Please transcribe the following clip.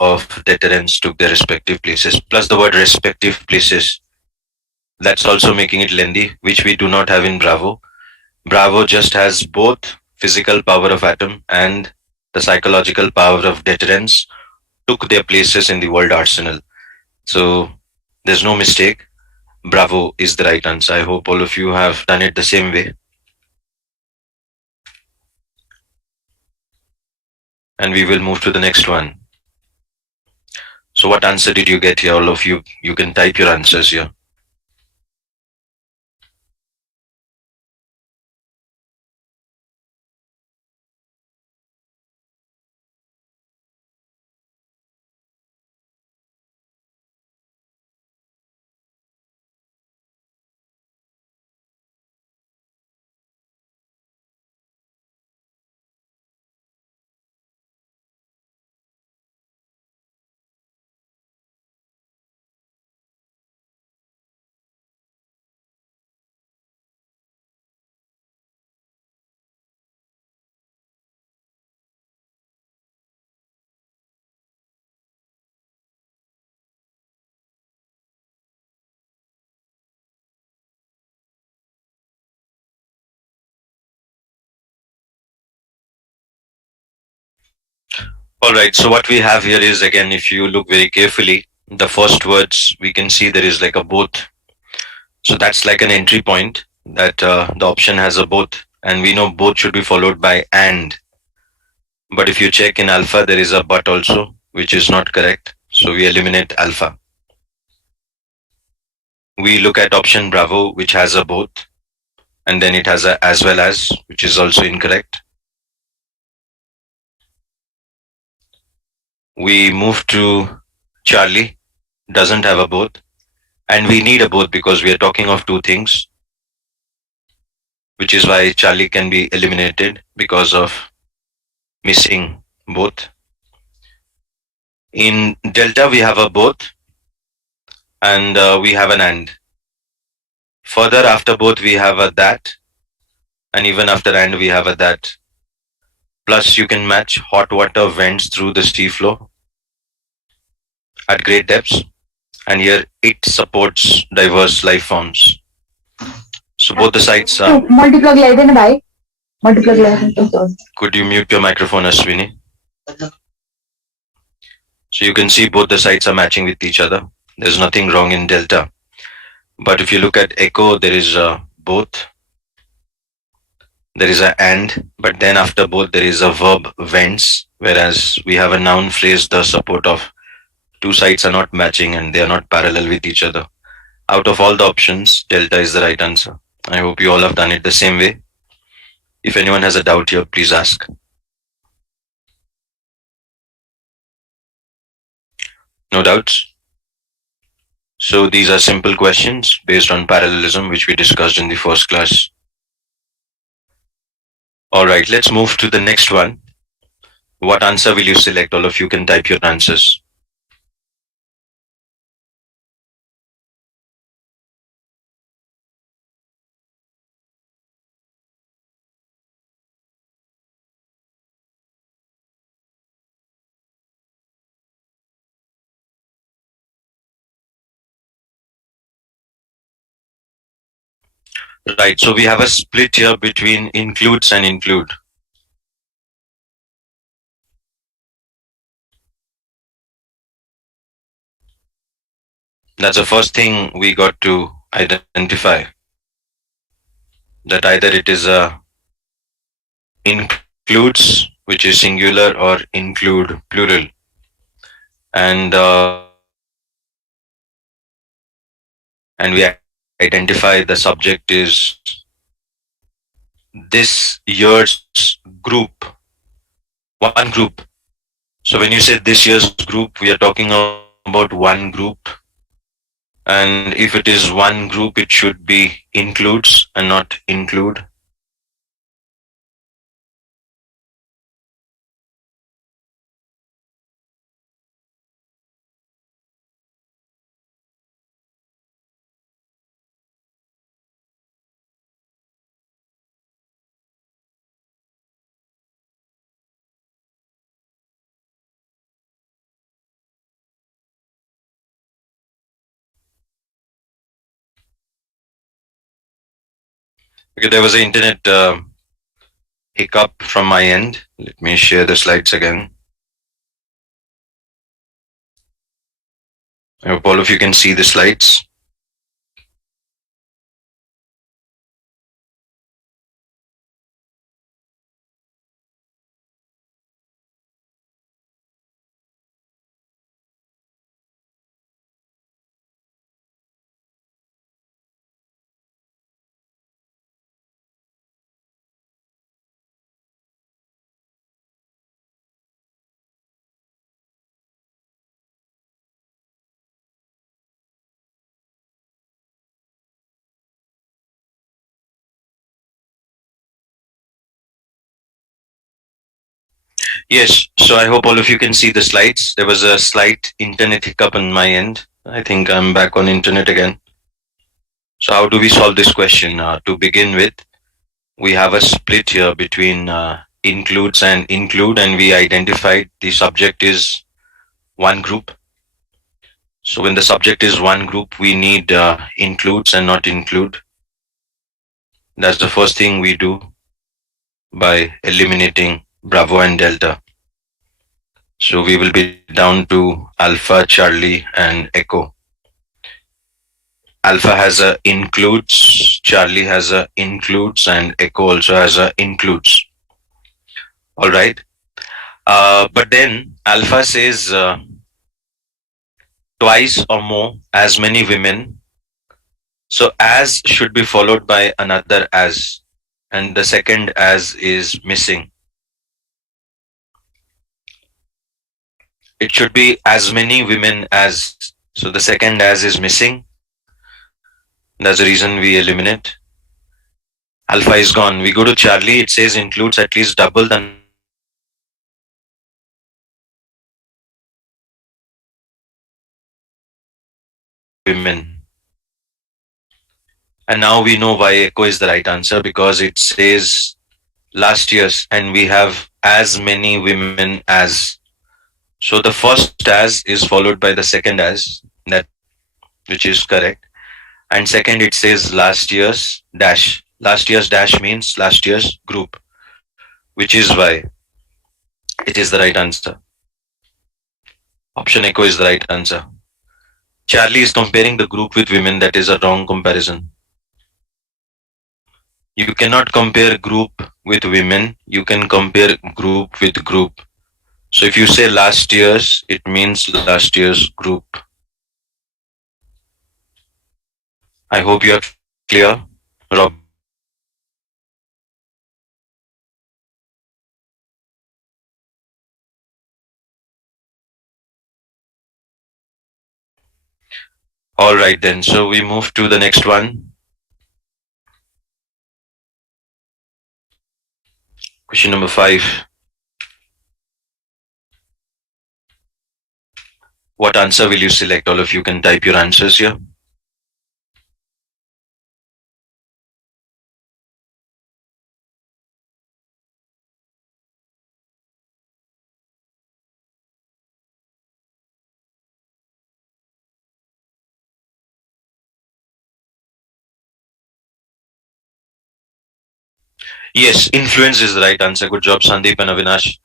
of deterrence took their respective places. Plus the word respective places, that's also making it lengthy, which we do not have in Bravo. Bravo just has both physical power of atom and the psychological power of deterrence took their places in the world arsenal. So there's no mistake. Bravo is the right answer. I hope all of you have done it the same way. And we will move to the next one. So what answer did you get here? All of you, you can type your answers here. All right. So what we have here is, again, if you look very carefully, the first words we can see there is like a both. So that's like an entry point that the option has a both, and we know both should be followed by and. But if you check in alpha, there is a but also, which is not correct. So we eliminate alpha. We look at option Bravo, which has a both, and then it has a as well as, which is also incorrect. We move to Charlie, doesn't have a both, and we need a both because we are talking of two things, which is why Charlie can be eliminated because of missing both. In Delta, we have a both, and we have an and. Further after both, we have a that, and even after and, we have a that. Plus, you can match hot water vents through the sea floor at great depths, and here it supports diverse life forms. So both the sites are. Multiplug light and bhai. Multiplug light. Could you mute your microphone, Ashwini? So you can see both the sites are matching with each other. There's nothing wrong in Delta. But if you look at Echo, there is a both. There is a and, but then after both, there is a verb vents, whereas we have a noun phrase, the support of two sides are not matching and they are not parallel with each other. Out of all the options, Delta is the right answer. I hope you all have done it the same way. If anyone has a doubt here, please ask. No doubts? So these are simple questions based on parallelism, which we discussed in the first class. All right, let's move to the next one. What answer will you select? All of you can type your answers. Right, so we have a split here between includes and include. That's the first thing we got to identify. That either it is a includes, which is singular, or include, plural. And we identify the subject is this year's group, one group. So when you say this year's group, we are talking about one group. And if it is one group, it should be includes and not include. Okay, there was an internet hiccup from my end. Let me share the slides again. I hope all of you can see the slides. Yes, so I hope all of you can see the slides. There was a slight internet hiccup on my end. I think I'm back on internet again. So how do we solve this question? To begin with, we have a split here between includes and include, and we identified the subject is one group. So when the subject is one group, we need includes and not include. That's the first thing we do by eliminating Bravo and Delta. So we will be down to Alpha, Charlie, and Echo. Alpha has a includes, Charlie has a includes, and Echo also has a includes. All right. But then Alpha says twice or more as many women. So as should be followed by another as, and the second as is missing. It should be as many women as. So the second as is missing. That's the reason we eliminate. Alpha is gone. We go to Charlie. It says includes at least double the women. And now we know why Echo is the right answer, because it says last year's and we have as many women as. So the first as is followed by the second as, that which is correct. And second, it says last year's dash. Last year's dash means last year's group, which is why it is the right answer. Option Echo is the right answer. Charlie is comparing the group with women. That is a wrong comparison. You cannot compare group with women. You can compare group with group. So if you say last year's, it means last year's group. I hope you are clear, Rob. All right then. So we move to the next one. Question number 5. What answer will you select? All of you can type your answers here. Yes, influence is the right answer. Good job, Sandeep and Avinash.